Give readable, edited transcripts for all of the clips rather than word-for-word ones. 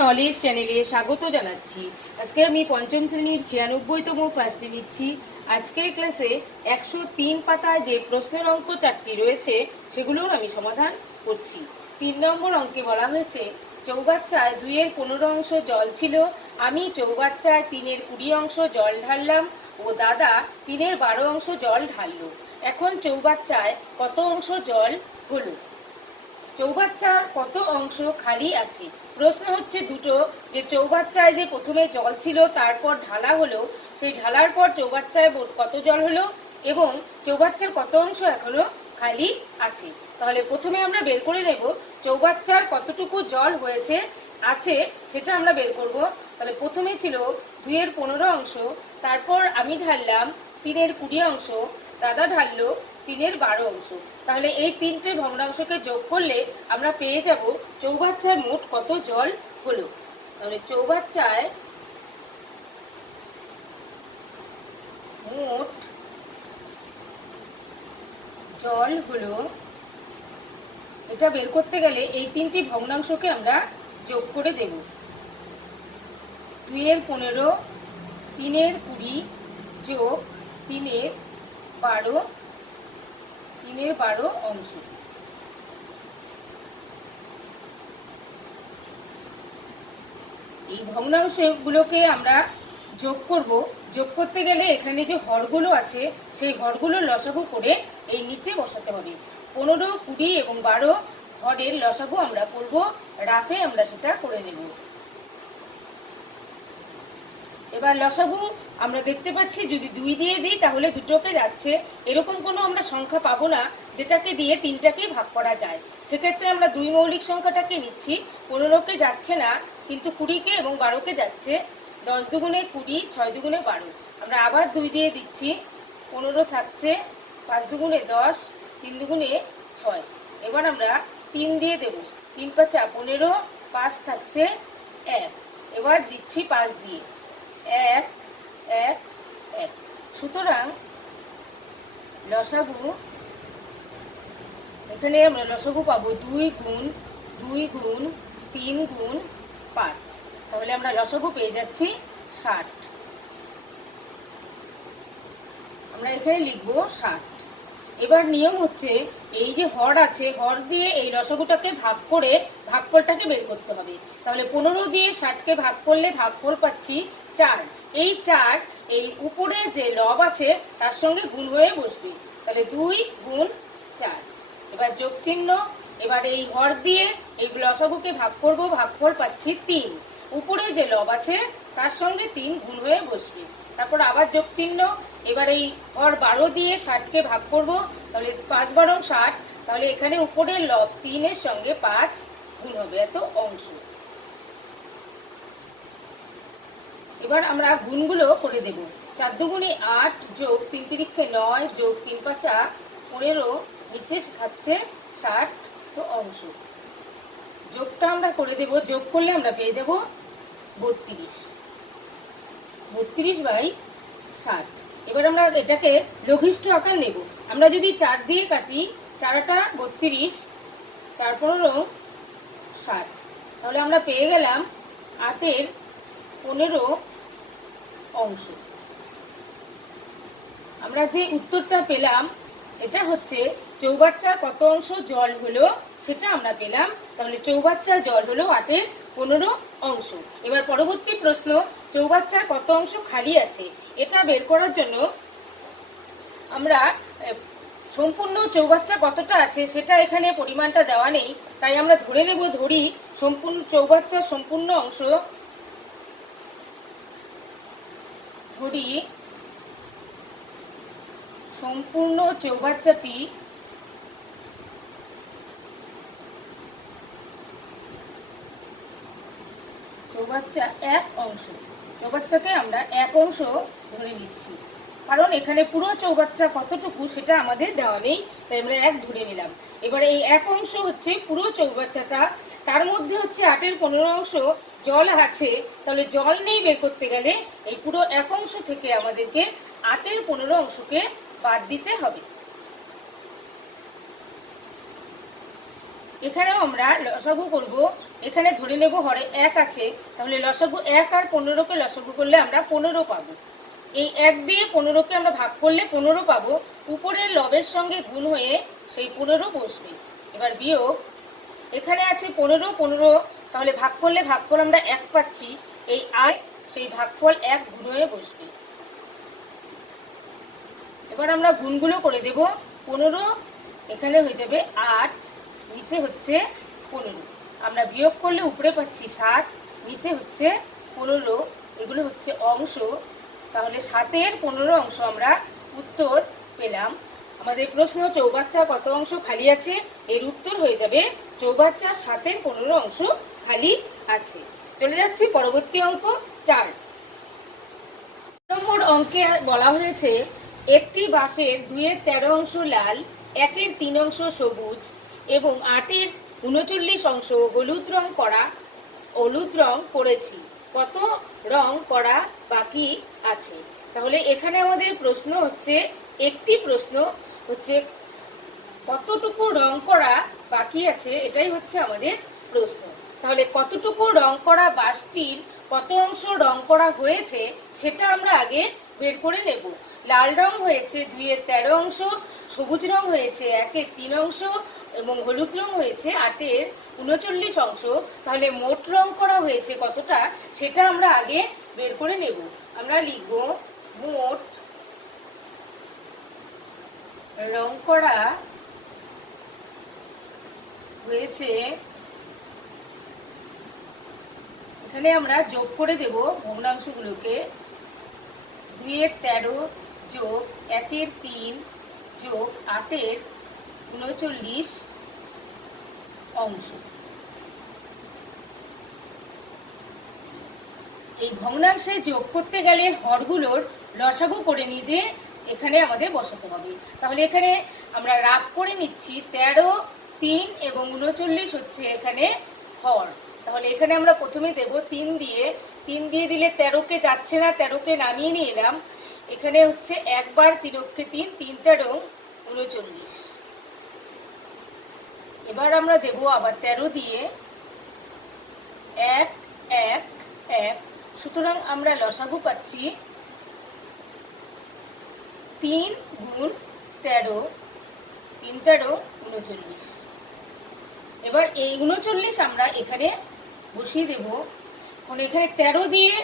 Knowledge চ্যানেলে স্বাগত জানাচ্ছি। আজকে আমি পঞ্চম শ্রেণীর 96তম ক্লাসটি নিচ্ছি। আজকের ক্লাসে 103 পাতায় যে প্রশ্নের অঙ্ক 4টি রয়েছে সেগুলোর আমি সমাধান করছি। 3 নম্বর অঙ্কে বলা হয়েছে, চৌবাচ্চায় 2 এর 15 অংশ জল ছিল, আমি চৌবাচ্চায় 3 এর 20 অংশ জল ঢাললাম ও দাদা 3 এর 12 অংশ জল ঢাললো। এখন চৌবাচ্চায় কত অংশ জল হলো? চৌবাচ্চার কত অংশ খালি আছে? প্রশ্ন হচ্ছে দুটো, যে চৌবাচ্চায় যে প্রথমে জল ছিল তারপর ঢালা হলো, সেই ঢালার পর চৌবাচ্চায় কত জল হলো এবং চৌবাচ্চার কত অংশ এখনো খালি আছে। তাহলে প্রথমে আমরা বের করে নেব চৌবাচ্চার কতটুকু জল হয়েছে আছে সেটা আমরা বের করব। তাহলে প্রথমে ছিল 2 এর 15 অংশ, তারপর আমি ঢাললাম 3 এর 20 অংশ, দাদা ঢাললো 3 এর 12 অংশ। তাহলে এই তিনটে ভগ্নাংশকে যোগ করলে আমরা পেয়ে যাব চৌবাচ্চায় মোট কত জল হলো। তাহলে চৌবাচ্চায় মোট জল হলো, এটা বের করতে গেলে এই তিনটি ভগ্নাংশকে আমরা যোগ করে দেব। 2 এর 15, 3 এর 20 যোগ 3 এর 12, 3 এর 12 অংশ। এই ভগ্নাংশগুলোকে আমরা যোগ করব। যোগ করতে গেলে এখানে যে হরগুলো আছে সেই হরগুলোর লসাগু করে এই নিচে বসাতে হবে। 15, 20 এবং 12 হরের লসাগু আমরা করব, রাফে আমরা সেটা করে নেব। এবার লসাগু আমরা দেখতে পাচ্ছি যদি 2 দিয়ে দিই তাহলে দুটোকে যাচ্ছে, এরকম কোনো আমরা সংখ্যা পাবো না যেটাকে দিয়ে 3টাকে ভাগ করা যায়। সেক্ষেত্রে আমরা 2 মৌলিক সংখ্যাটাকে নিচ্ছি, 15কে যাচ্ছে না কিন্তু 20কে এবং 12কে যাচ্ছে। 10 দুগুণে 20, 6 দুগুণে 12। আমরা আবার 2 দিয়ে দিচ্ছি, 15 থাকছে, 5 দুগুণে 10, 3 দুগুণে 6। এবার আমরা 3 দিয়ে দেব, 3 5 15, 5 থাকছে 1। এবার দিচ্ছি 5 দিয়ে, 1 1 1। সুতরাং লসাগু এখানে আমরা লসাগু পাবো 2 গুণ 2 গুণ 3 গুণ 5। তাহলে আমরা লসাগু পেয়ে যাচ্ছি 60। আমরা এখানে লিখবো 60। এবার নিয়ম হচ্ছে এই যে হর আছে, হর দিয়ে এই লসাগুটাকে ভাগ করে ভাগফলটাকে বের করতে হবে। তাহলে 15 দিয়ে 60কে ভাগ করলে ভাগফল পাচ্ছি 4। এই 4 এই উপরে যে লব আছে তার সঙ্গে গুণ হয়ে বসবে। তাহলে 2 গুণ 4। এবার যোগ চিহ্ন। এবার এই হর দিয়ে এই লসাগুকে ভাগ করব, ভাগফল পাচ্ছি 3। উপরে যে লব আছে তার সঙ্গে 3 গুণ হয়ে বসবে। তারপর আবার যোগ চিহ্ন। এবার এই হর 12 দিয়ে 60কে ভাগ করব, তাহলে 5 12 60। তাহলে এখানে উপরের লব 3 এর সঙ্গে 5 গুণ হবে, এত অংশ। এবার আমরা গুণগুলো করে দেব। 4 দুগুণে 8 যোগ 3 তিরিক্ষে 9 যোগ 3 5 15, নিচে খাচ্ছে 60, তো অংশ। যোগটা আমরা করে দেব, যোগ করলে আমরা পেয়ে যাব 32। 32/60। এবার আমরা এটাকে লঘিষ্ঠ আকার নেব। আমরা যদি 4 দিয়ে কাটি, 4টা 32, 4 15 60। তাহলে আমরা পেয়ে গেলাম 8 এর 15 অংশ। আমরা যে উত্তরটা পেলাম এটা হচ্ছে চৌবাচ্চার কত অংশ জল হলো সেটা আমরা পেলাম। তাহলে চৌবাচ্চার জল হলো 8 এর 15 অংশ। এবার পরবর্তী প্রশ্ন, চৌবাচ্চার কত অংশ খালি আছে? এটা বের করার জন্য আমরা সম্পূর্ণ চৌবাচ্চা কতটা আছে সেটা এখানে পরিমাণটা দেওয়া নেই, তাই আমরা ধরে নেব, ধরি সম্পূর্ণ চৌবাচ্চার সম্পূর্ণ অংশ, ধরি সম্পূর্ণ চৌবাচ্চাটি চৌবাচ্চা 1 অংশ। চৌবাচ্চাকে আমরা 1 অংশ ধরে নিচ্ছি, কারণ এখানে পুরো চৌবাচ্চা কতটুকু সেটা আমাদের দেওয়া নেই, তাই আমরা 1 ধরে নিলাম। এবারে এই 1 অংশ হচ্ছে পুরো চৌবাচ্চাটা, তার মধ্যে হচ্ছে 8 এর 15 অংশ জল আছে। তাহলে জল নেই বের করতে গেলে এই পুরো 1 অংশ থেকে আমাদেরকে 8 এর 15 অংশকে বাদ দিতে হবে। এখানেও আমরা লসাগু করব এখানে ধরে নেব হরে 1 আছে, তাহলে লসাগু 1 আর 15কে লসাগু করলে আমরা 15 পাবো। এই 1 দিয়ে 15কে আমরা ভাগ করলে 15 পাবো, উপরের লবের সঙ্গে গুণ হয়ে সেই 15 বসবে। এবার বিয়োগ, এখানে আছে 15, তাহলে ভাগ করলে ভাগফল আমরা 1 পাচ্ছি, এই আয় সেই ভাগফল 1 গুণ হয়ে বসবে। এবার আমরা গুণগুলো করে দেব, 15 এখানে হয়ে যাবে 8, নিচে হচ্ছে 15, আমরা বিয়োগ করলে উপরে পাচ্ছি 7, নিচে হচ্ছে 15, এগুলো হচ্ছে অংশ, তাহলে 7-এর 15 অংশ আমরা উত্তর পেলাম। আমাদের প্রশ্ন চৌবাচ্চার কত অংশ খালি আছে, এর উত্তর হয়ে যাবে চৌবাচ্চার 7-এর 15 অংশ খালি আছে। চলে যাচ্ছি পরবর্তী অঙ্ক 4 নম্বর অঙ্কে বলা হয়েছে একটি বাঁশের 2-এর 13 অংশ লাল, 1-এর 3 অংশ সবুজ এবং 8-এর 39 অংশ হলুদ রং করেছি, কত রং করা বাকি আছে। তাহলে এখানে আমাদের প্রশ্ন হচ্ছে, একটি প্রশ্ন হচ্ছে কতটুকু রং করা বাকি আছে, এটাই হচ্ছে আমাদের প্রশ্ন। তাহলে কতটুকু রং করা বাঁশটির কত অংশ রং করা হয়েছে সেটা আমরা আগে বের করে নেব। লাল রং হয়েছে 2-এর 13 অংশ, সবুজ রং হয়েছে 1-এর 3 অংশ এবং হলুদ রং হয়েছে 8-এর 39 অংশ। তাহলে মোট রং করা হয়েছে কতটা সেটা আমরা আগে বের করে নেব। আমরা লিখব মোট রং করা হয়েছে, এখানে আমরা যোগ করে দেব ভগ্নাংশগুলোকে, 2-এর 13 যোগ 1-এর 3 যোগ 8-এর 39 অংশ। এই ভগ্নাংশে যোগ করতে গেলে হরগুলোর লসাগু করে নিতে এখানে আমাদের বসাতে হবে। তাহলে এখানে আমরা রাফ করে নিচ্ছি, 13, 3 এবং 39 হচ্ছে এখানে হর। তাহলে এখানে আমরা প্রথমে দেব 3 দিয়ে দিলে 13কে যাচ্ছে না, 13কে নামিয়ে নিয়ে এলাম, এখানে হচ্ছে একবার 3-কে 3, 3 13 39। এবার আমরা দেব আবার 13 দিয়ে 1 1 1, সুতরাং আমরা লসাগু পাচ্ছি 3 গুণ 13, 3 13 39। এবার এই 39 আমরা এখানে বসিয়ে দেব। এখন এখানে 13 দিয়ে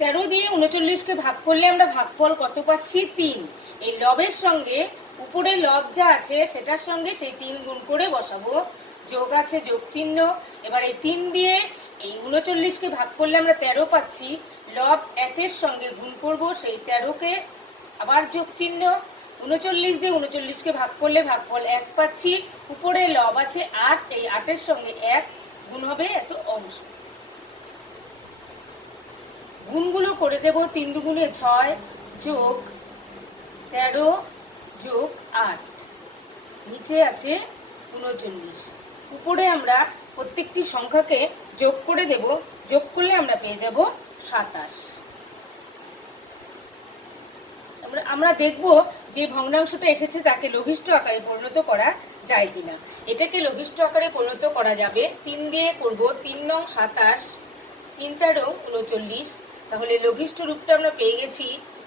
39কে ভাগ করলে আমরা ভাগফল কত পাচ্ছি 3, এই লবের সঙ্গে উপরে লব যা আছে সেটার সঙ্গে সেই 3 গুণ করে বসাবো, যোগ আছে যোগ চিহ্ন। এবার এই 3 দিয়ে এই 39কে ভাগ করলে আমরা 13 পাচ্ছি, লব 1-এর সঙ্গে গুণ করব, সেই 13কে আবার যোগ চিহ্ন, 39 দিয়ে 39কে ভাগ করলে ভাগফল 1 পাচ্ছি, উপরে লব আছে 8, এই 8-এর সঙ্গে 1 গুণ হবে এত অংশ। গুণগুলো করে দেব, 3 দুগুণে 6 যোগ 13 যোগ 8, নিচে আছে 39, উপরে আমরা প্রত্যেকটি সংখ্যাকে যোগ করে দেব, যোগ করলে আমরা পেয়ে যাব 27। আমরা দেখব যে ভগ্নাংশটা এসেছে তাকে লঘিষ্ঠ আকারে পরিণত করা যায় কিনা। এটাকে লঘিষ্ঠ আকারে পরিণত করা যাবে, 3 দিয়ে করব, 3 নং 27, 3 13 39, তাহলে লঘিষ্ঠ রূপটা আমরা পেয়ে গেছি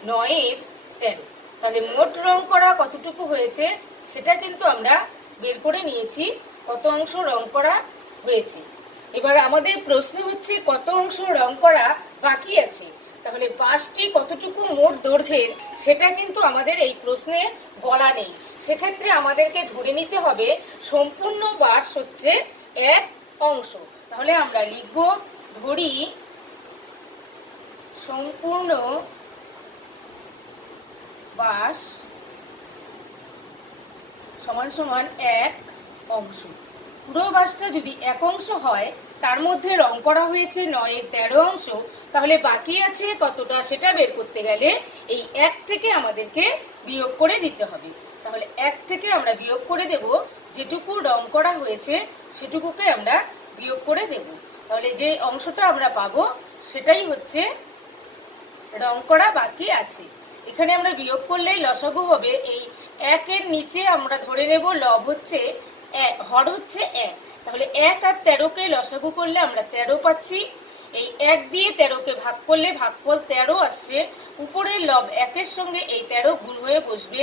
9-এর 13। তাহলে মোট রং করা কতটুকু হয়েছে সেটা কিন্তু আমরা বের করে নিয়েছি, কত অংশ রং করা হয়েছে। এবার আমাদের প্রশ্ন হচ্ছে কত অংশ রং করা বাকি আছে। তাহলে বাঁশটি কতটুকু মোট দৈর্ঘ্যের সেটা কিন্তু আমাদের এই প্রশ্নে বলা নেই, সেক্ষেত্রে আমাদেরকে ধরে নিতে হবে সম্পূর্ণ বাঁশ হচ্ছে 1 অংশ। তাহলে আমরা লিখব ধরি সম্পূর্ণ বাঁশ সমান সমান 1 অংশ। পুরো বাঁশটা যদি 1 অংশ হয়, তার মধ্যে রং করা হয়েছে 9-এর 13 অংশ, তাহলে বাকি আছে কতটা সেটা বের করতে গেলে এই 1 থেকে আমাদেরকে বিয়োগ করে দিতে হবে। তাহলে 1 থেকে আমরা বিয়োগ করে দেব, যেটুকু রং করা হয়েছে সেটুকুকে আমরা বিয়োগ করে দেব। তাহলে যে অংশটা আমরা পাবো সেটাই হচ্ছে রং করা বাকি আছে। এখানে আমরা বিয়োগ করলেই লসাগু হবে, এই 1-এর নিচে আমরা ধরে নেব লব হচ্ছে হর হচ্ছে 1, তাহলে 1 আর 13কে লসাগু করলে আমরা 13 পাচ্ছি। এই 1 দিয়ে 13কে ভাগ করলে ভাগফল 13 আসছে। উপরের লব 1-এর সঙ্গে এই 13 গুণ হয়ে বসবে।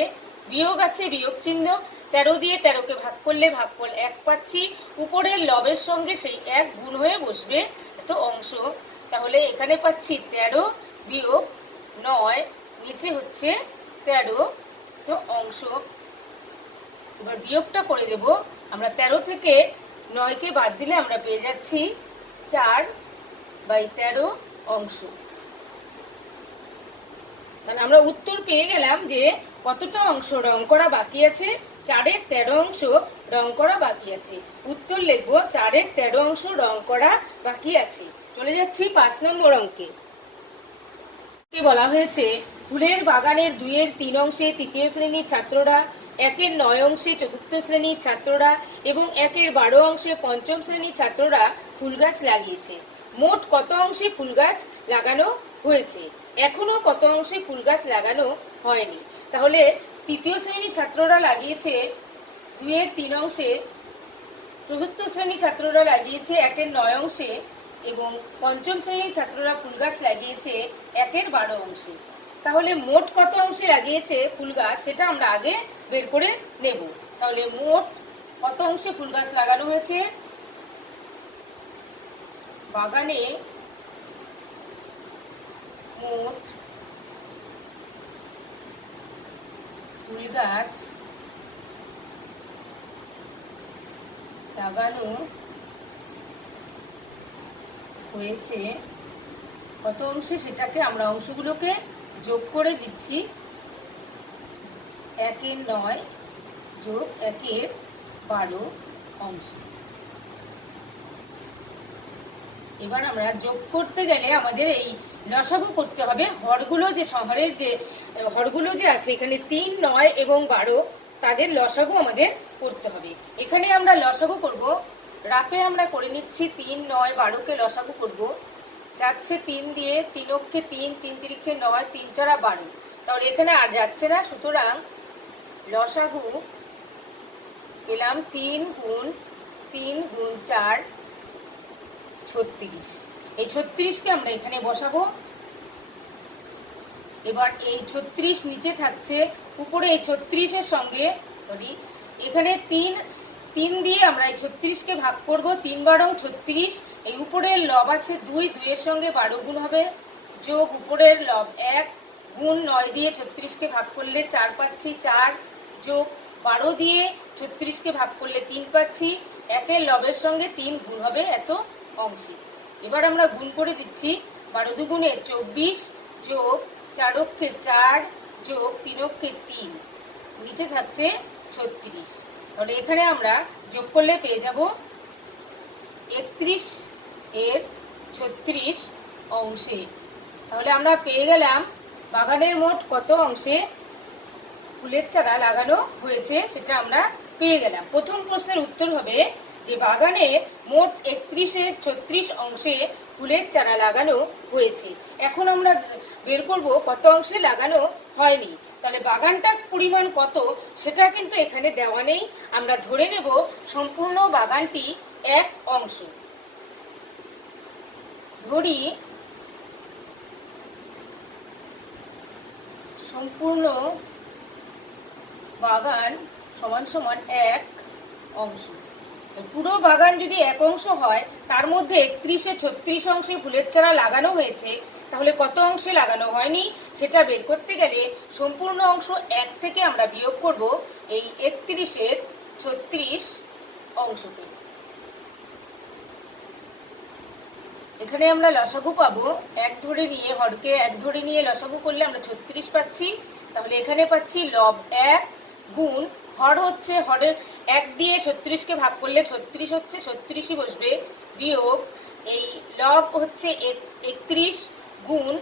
বিয়োগ আছে, বিয়োগ চিহ্ন, 13 দিয়ে 13কে ভাগ করলে ভাগফল 1 পাচ্ছি। উপরের লবের সঙ্গে সেই 1 গুণ হয়ে বসবে, এত অংশ। তাহলে এখানে পাচ্ছি 13 বিয়োগ 9, নিচে হচ্ছে 13, তো অংশ। এবার বিয়োগটা করে দেব আমরা। 13 থেকে 9কে বাদ দিলে আমরা পেয়ে যাচ্ছি 4/13 অংশ। তাহলে আমরা উত্তর পেয়ে গেলাম যে কতটা অংশ রং করা বাকি আছে, 4-এর 13 অংশ রং করা বাকি আছে। উত্তর লিখবো 4-এর 13 অংশ রং করা বাকি আছে। চলে যাচ্ছি 5 নম্বর অঙ্কে। বলা হয়েছে ফুলের বাগানের 2-এর 3 অংশে তৃতীয় শ্রেণীর ছাত্ররা, 1-এর 9 অংশে চতুর্থ শ্রেণীর ছাত্ররা এবং 1-এর 12 অংশে পঞ্চম শ্রেণীর ছাত্ররা ফুল গাছ লাগিয়েছে। মোট কত অংশে ফুল গাছ লাগানো হয়েছে? এখনো কত অংশে ফুল গাছ লাগানো হয়নি? তাহলে তৃতীয় শ্রেণীর ছাত্ররা লাগিয়েছে 2-এর 3 অংশে, চতুর্থ শ্রেণীর ছাত্ররা লাগিয়েছে 1-এর 9 অংশে এবং পঞ্চম শ্রেণীর ছাত্ররা ফুল গাছ লাগিয়েছে 1-এর 12 অংশে। তাহলে মোট কত অংশে লাগিয়েছে ফুল গাছ সেটা আমরা আগে বের করে নেব। তাহলে মোট কত অংশে ফুল গাছ লাগানো হয়েছে? বাগানে মোট ফুল গাছ লাগানো হয়েছে কত অংশে, সেটাকে আমরা অংশগুলোকে যোগ করে দিচ্ছি। 1-এর 9 যোগ 1-এর 12 অংশ। এবার আমরা যোগ করতে গেলে আমাদের এই লসাগু করতে হবে। হরগুলো যে শহরের যে হরগুলো যে আছে এখানে 3, 9 এবং 12, তাদের লসাগু আমাদের করতে হবে। এখানে আমরা লসাগু করব, রাফে আমরা করে নিচ্ছি 3, 9, 12কে লসাগু করব। যাচ্ছে 3 দিয়ে, 3-অক্ষে 3, 3-3-এ 9, 3-4 12। তাহলে এখানে আর যাচ্ছে না, সুতরাং লসাগু পেলাম 3 গুণ 3 গুণ 4 36। এই 36কে আমরা এখানে বসাবো। এবার এই 36 নিচে থাকছে, উপরে এই 36-এর সঙ্গে এখানে 3 দিয়ে আমরা এই 36কে ভাগ করব। 3 বারং 36, এই উপরের লব আছে 2, 2-এর সঙ্গে 12 গুণ হবে, যোগ উপরের লব 1 গুণ 9 দিয়ে 36কে ভাগ করলে 4 পাচ্ছি, 4 যোগ 12 দিয়ে 36কে ভাগ করলে 3 পাচ্ছি। 1-এর লবের সঙ্গে 3 গুণ হবে, এত অংশে। এবার আমরা গুণ করে দিচ্ছি। 12 দুগুণে 24 যোগ 4-অক্ষে 4 যোগ 3-অক্ষে 3, নিচে থাকছে 36। তাহলে এখানে আমরা যোগ করলে পেয়ে যাব 31-এর 36 অংশে। তাহলে আমরা পেয়ে গেলাম বাগানের মোট কত অংশে ফুলের চারা লাগানো হয়েছে, সেটা আমরা পেয়ে গেলাম। প্রথম প্রশ্নের উত্তর হবে যে বাগানে মোট 31-এর 36 অংশে ফুলের চারা লাগানো হয়েছে। এখন আমরা বের করব কত অংশে লাগানো হয়নি। তাহলে বাগানটার পরিমাণ কত সেটা কিন্তু এখানে দেওয়া নেই, আমরা ধরে নেব সম্পূর্ণ বাগানটি 1 অংশ। ধরি সম্পূর্ণ বাগান সমান সমান 1 অংশ। পুরো বাগান যদি 1 অংশ হয়, তার মধ্যে 31-এর 36 অংশে ফুলের চারা লাগানো হয়েছে, তাহলে কত অংশে লাগানো হয়নি সেটা বের করতে গেলে সম্পূর্ণ অংশ 1 থেকে আমরা বিয়োগ করব এই 31-এর 36 অংশকে। এখানে আমরা লসাগু পাবো 1 ধরে নিয়ে, হরকে 1 ধরে নিয়ে লসাগু করলে আমরা 36 পাচ্ছি। তাহলে এখানে পাচ্ছি লব 1 গুণ হর হচ্ছে, হরের 1 দিয়ে 36কে ভাগ করলে 36 হচ্ছে, 36ই বসবে, বিয়োগ এই লব হচ্ছে 31 গুণ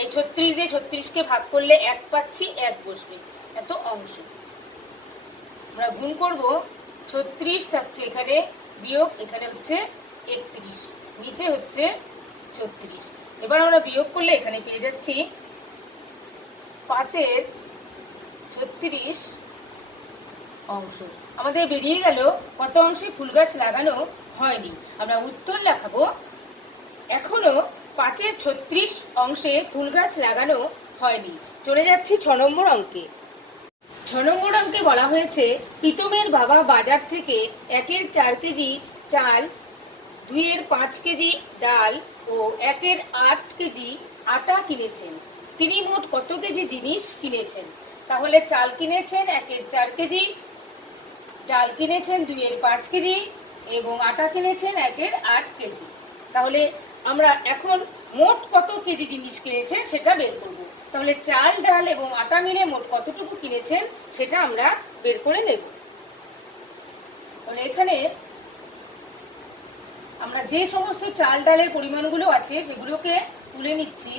এই 36 দিয়ে 36কে ভাগ করলে 1 পাচ্ছি, 1 বসবে, এত অংশ। আমরা গুণ করব, 36 থাকছে এখানে, বিয়োগ এখানে হচ্ছে 31, নিচে হচ্ছে 36। এবার আমরা বিয়োগ করলে এখানে পেয়ে যাচ্ছি 5-এর 36 অংশ। আমাদের বেরিয়ে গেল কত অংশে ফুল গাছ লাগানো হয়নি। আমরা উত্তর লেখাবো এখনো 5-এর 36 অংশে ফুল গাছ লাগানো হয়নি। চলে যাচ্ছি 6 নম্বর অঙ্কে। 6 নম্বর অঙ্কে বলা হয়েছে প্রীতমের বাবা বাজার থেকে 1-এর 4 কেজি চাল, 2-এর 5 কেজি ডাল ও 1-এর 8 কেজি আটা কিনেছেন। তিনি মোট কত কেজি জিনিস কিনেছেন? তাহলে চাল কিনেছেন 1-এর 4 কেজি, ডাল কিনেছেন 2-এর 5 কেজি এবং আটা কিনেছেন 1-এর 8 কেজি। তাহলে আমরা এখন মোট কত কেজি জিনিস কিনেছেন সেটা বের করব। তাহলে চাল, ডাল এবং আটা মিলে মোট কতটুকু কিনেছেন সেটা আমরা বের করে নেব। তাহলে এখানে আমরা যে সমস্ত চাল ডালের পরিমাণগুলো আছে সেগুলোকে তুলে নিচ্ছি।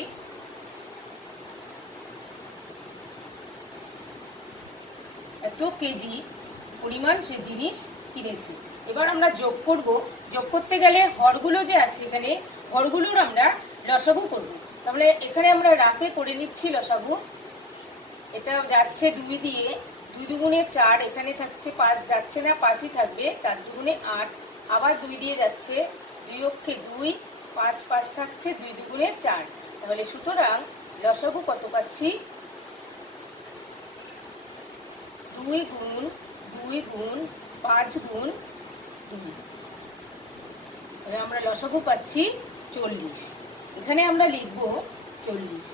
এত কেজি পরিমাণ সে জিনিস কিনেছি। এবার আমরা যোগ করব। যোগ করতে গেলে হরগুলো যে আছে এখানে, হরগুলোর আমরা লসাগু করব। তাহলে এখানে আমরা রাফে করে নিচ্ছি লসাগু। এটা যাচ্ছে 2 দিয়ে, 2 দুগুণে 4, এখানে থাকছে 5, যাচ্ছে না, 5ই থাকবে, 4 দুগুণে 8, আবার 2 দিয়ে যাচ্ছে, 2 অক্ষে 2, 5 5 থাকছে, 2 দুগুণে 4। তাহলে সুতরাং লসাগু কত পাচ্ছি? 2 গুণ 2 গুণ 5 গুণ 2। তাহলে আমরা লসাগু পাচ্ছি 40। এখানে আমরা লিখব 40।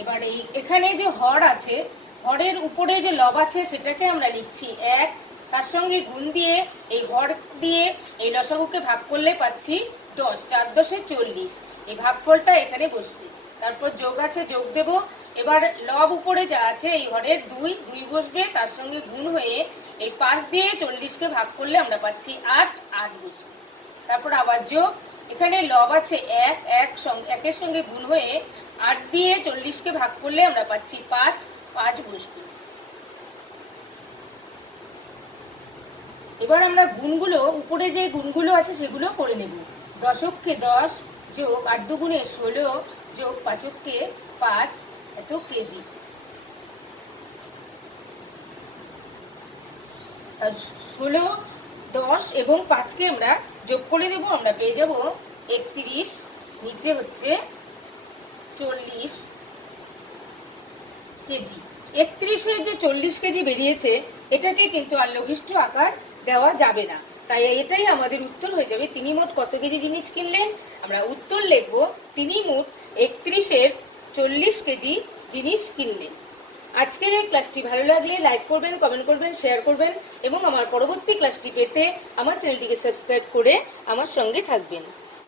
এবার এখানে যে হর আছে, হরের উপরে যে লব আছে সেটাকে আমরা লিখছি 1, তার সঙ্গে গুণ দিয়ে এই হর দিয়ে এই লসাগুকে ভাগ করলে পাচ্ছি 10, 4 10 40। এই ভাগফলটা এখানে বসবে। তারপর যোগ আছে, যোগ দেব। এবার লব উপরে যা আছে এই হরের 2 2 বসবে, তার সঙ্গে গুণ হয়ে এই 5 দিয়ে 40কে ভাগ করলে আমরা পাচ্ছি 8 8 বসবে। তারপর আবার যোগ, এখানে লব আছে 1 1-এর সঙ্গে গুণ হয়ে 8 দিয়ে 40কে ভাগ করলে আমরা পাচ্ছি 5 5 বসবে। এবার আমরা গুণগুলো, উপরে যে গুণগুলো আছে সেগুলো করে নেব। 10-কে 10 যোগ 8 দুগুণে 16 যোগ 5-কে 5 এত কেজি। আর 16, 10 এবং 5কে আমরা যোগ করে দেব। আমরা পেয়ে যাব 31, নিচে হচ্ছে 40 কেজি। 31-এ যে 40 কেজি বেরিয়েছে এটাকে কিন্তু আর লঘিষ্ঠ আকার দেওয়া যাবে না, তাই এটাই আমাদের উত্তর হয়ে যাবে। তিনি মোট কত কেজি জিনিস কিনলেন? আমরা উত্তর লিখব তিনি মোট 31-এর 40 কেজি জিনিস কিনলেন। আজকের এই ক্লাসটি ভালো লাগলে লাইক করবেন, কমেন্ট করবেন, শেয়ার করবেন এবং আমার পরবর্তী ক্লাসটি পেতে আমার চ্যানেলটিকে সাবস্ক্রাইব করে আমার সঙ্গে থাকবেন।